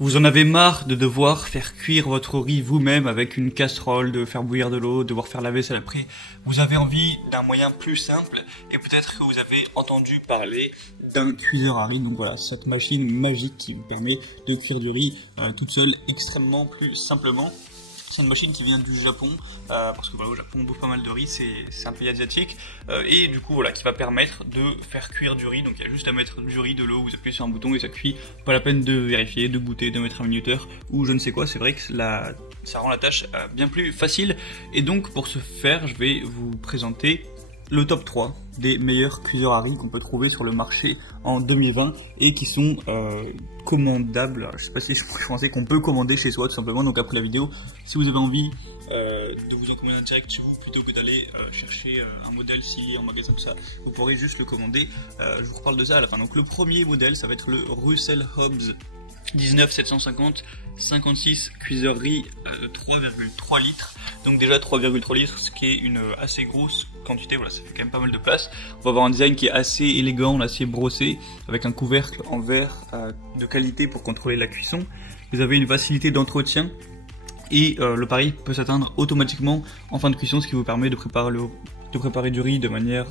Vous en avez marre de devoir faire cuire votre riz vous-même avec une casserole, de faire bouillir de l'eau, de devoir faire la vaisselle après. Vous avez envie d'un moyen plus simple et peut-être que vous avez entendu parler d'un cuiseur à riz. Donc voilà, cette machine magique qui vous permet de cuire du riz toute seule extrêmement plus simplement. C'est une machine qui vient du Japon, parce que voilà, au Japon on bouffe pas mal de riz, c'est un pays asiatique, et du coup voilà, qui va permettre de faire cuire du riz. Donc il y a juste à mettre du riz, de l'eau, vous appuyez sur un bouton et ça cuit, pas la peine de vérifier, de goûter, de mettre un minuteur ou je ne sais quoi. C'est vrai que ça rend la tâche bien plus facile, et donc pour ce faire je vais vous présenter le top 3 des meilleurs cuiseurs à riz qu'on peut trouver sur le marché en 2020 et qui sont commandables. Alors, je sais pas si je pensais qu'on peut commander chez soi tout simplement. Donc après la vidéo, si vous avez envie de vous en commander un direct chez vous plutôt que d'aller chercher un modèle s'il est en magasin tout ça, vous pourrez juste le commander. Je vous reparle de ça à la fin. Donc le premier modèle, ça va être le Russell Hobbs 19750 56 cuiseur riz 3,3 litres. Donc déjà 3,3 litres, ce qui est une assez grosse quantité, voilà, ça fait quand même pas mal de place. On va avoir un design qui est assez élégant, en acier brossé, avec un couvercle en verre de qualité pour contrôler la cuisson. Vous avez une facilité d'entretien et le pari peut s'atteindre automatiquement en fin de cuisson, ce qui vous permet de préparer du riz de manière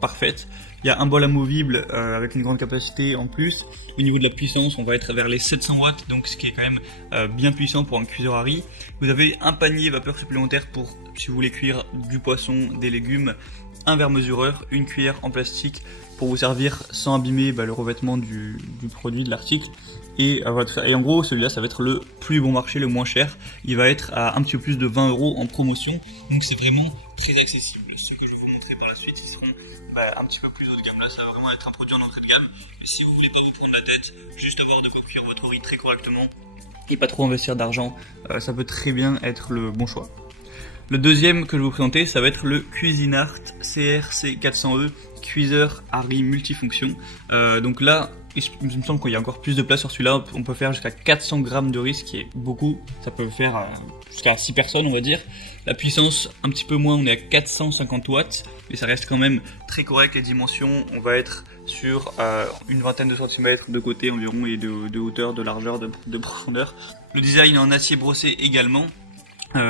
parfaite. Il y a un bol amovible avec une grande capacité en plus. Au niveau de la puissance, on va être vers les 700 watts, donc ce qui est quand même bien puissant pour un cuiseur à riz. Vous avez un panier vapeur supplémentaire pour, si vous voulez cuire du poisson, des légumes, un verre mesureur, une cuillère en plastique pour vous servir sans abîmer le revêtement du produit, de l'article. Et en gros, celui-là, ça va être le plus bon marché, le moins cher. Il va être à un petit peu plus de 20 € en promotion, donc c'est vraiment très accessible. Et ce que je vais vous montrer par la suite, ce seront un petit peu plus haut de gamme. Là, ça va vraiment être un produit en entrée de gamme. Mais si vous voulez pas vous prendre la tête, juste avoir de quoi cuire votre riz très correctement et pas trop investir d'argent, ça peut très bien être le bon choix. Le deuxième que je vais vous présenter, ça va être le Cuisinart CRC400E cuiseur à riz multifonction. Donc là, il me semble qu'il y a encore plus de place sur celui-là. On peut faire jusqu'à 400 grammes de riz, ce qui est beaucoup. Ça peut faire jusqu'à 6 personnes, on va dire. La puissance, un petit peu moins, on est à 450 watts, mais ça reste quand même très correct. Les dimensions, on va être sur une vingtaine de centimètres de côté environ, et de hauteur, de largeur, de profondeur. Le design est en acier brossé également.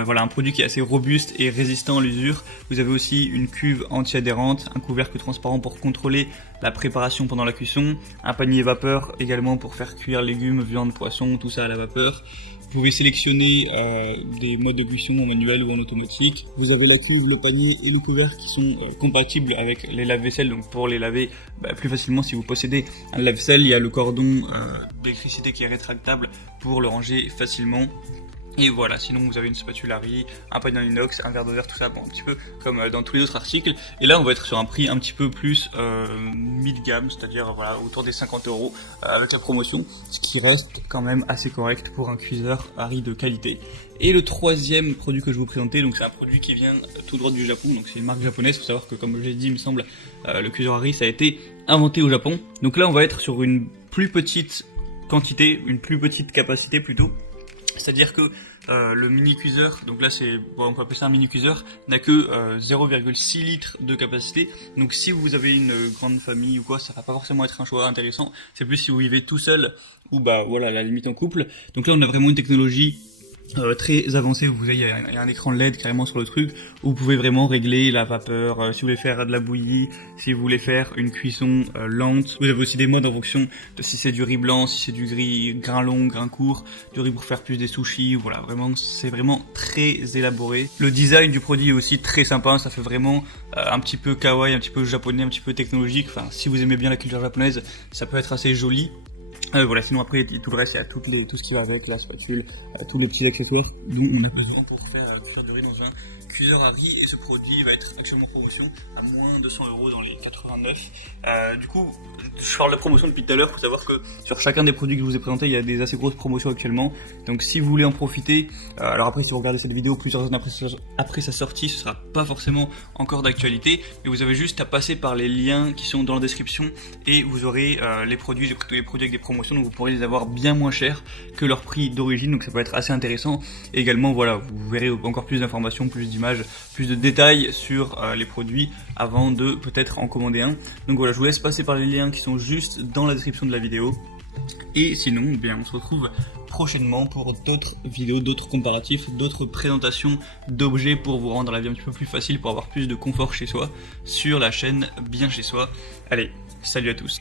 Voilà, un produit qui est assez robuste et résistant à l'usure. Vous avez aussi une cuve anti-adhérente, un couvercle transparent pour contrôler la préparation pendant la cuisson, un panier vapeur également pour faire cuire légumes, viande, poisson, tout ça à la vapeur. Vous pouvez sélectionner des modes de cuisson en manuel ou en automatique. Vous avez la cuve, le panier et le couvercle qui sont compatibles avec les lave-vaisselle, donc pour les laver plus facilement si vous possédez un lave-vaisselle. Il y a le cordon d'électricité qui est rétractable pour le ranger facilement. Et voilà, sinon vous avez une spatule à riz, un panier en inox, un verre de verre, tout ça, bon, un petit peu comme dans tous les autres articles. Et là on va être sur un prix un petit peu plus mid-gamme, c'est-à-dire voilà, autour des 50 € avec la promotion, ce qui reste quand même assez correct pour un cuiseur à riz de qualité. Et le troisième produit que je vais vous présenter, donc c'est un produit qui vient tout droit du Japon, donc c'est une marque japonaise. Il faut savoir que, comme je l'ai dit, il me semble, le cuiseur à riz ça a été inventé au Japon. Donc là on va être sur une plus petite quantité, une plus petite capacité plutôt. C'est-à-dire que le mini cuiseur, donc là on peut appeler ça un mini cuiseur, n'a que 0,6 litres de capacité. Donc si vous avez une grande famille ou quoi, ça va pas forcément être un choix intéressant. C'est plus si vous vivez tout seul ou voilà, la limite en couple. Donc là on a vraiment une technologie très avancé. Vous voyez, il y a un écran LED carrément sur le truc où vous pouvez vraiment régler la vapeur, si vous voulez faire de la bouillie, si vous voulez faire une cuisson lente. Vous avez aussi des modes en fonction de si c'est du riz blanc, si c'est du grain long, grain court, du riz pour faire plus des sushis. Voilà, vraiment, c'est vraiment très élaboré. Le design du produit est aussi très sympa, ça fait vraiment un petit peu kawaii, un petit peu japonais, un petit peu technologique. Enfin, si vous aimez bien la culture japonaise, ça peut être assez joli. Voilà, sinon après tout le reste, il y a tout ce qui va avec, la spatule, tous les petits accessoires dont on a besoin pour faire cuire du riz dans un cuiseur à riz. Et ce produit va être actuellement en promotion à moins de 100 € dans les 89. Du coup, je parle de promotion depuis tout à l'heure. Il faut savoir que sur chacun des produits que je vous ai présentés, il y a des assez grosses promotions actuellement. Donc si vous voulez en profiter, alors après si vous regardez cette vidéo plusieurs années après sa sortie, ce sera pas forcément encore d'actualité, mais vous avez juste à passer par les liens qui sont dans la description et vous aurez les produits. J'ai pris tous les produits avec des promotions, donc vous pourrez les avoir bien moins cher que leur prix d'origine, donc ça peut être assez intéressant. Et également voilà, vous verrez encore plus d'informations, plus d'images, plus de détails sur les produits avant de peut-être en commander un. Donc voilà, je vous laisse passer par les liens qui sont juste dans la description de la vidéo. Et sinon, bien, on se retrouve prochainement pour d'autres vidéos, d'autres comparatifs, d'autres présentations d'objets pour vous rendre la vie un petit peu plus facile, pour avoir plus de confort chez soi, sur la chaîne Bien Chez Soi. Allez, salut à tous.